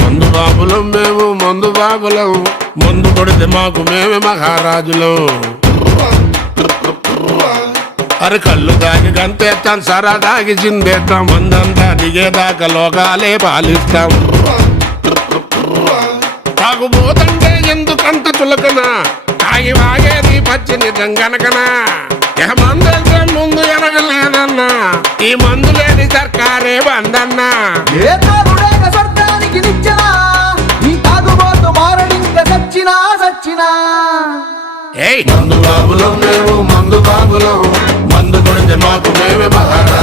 మందు బాబులం మేము మందు బాబులం, మందు కొడితే మాకు మేమే మహారాజులం. అరే కళ్ళు దాగి గంతేస్తాం, సరదాగి చిందేస్తాం, మందంతా దిగేదాకా లోకాలే పాలిస్తాం. తాగుబోతంటే ఎందుకంత చులకన, తాగి వాగేది పచ్చి నిజం గనకనా. మందులతో ముందు ఎనగలేదన్నా, ఈ మందు లేని సర్కారే బందన్నా. స్వర్గానికి నిచ్చెనా, ఈ తాగుబోతు మారడింక సచ్చినా సచ్చినా. మందు బాబులం మేము మందు బాబులం, మందు కొడితే మాకు మేమే మహారాజులం.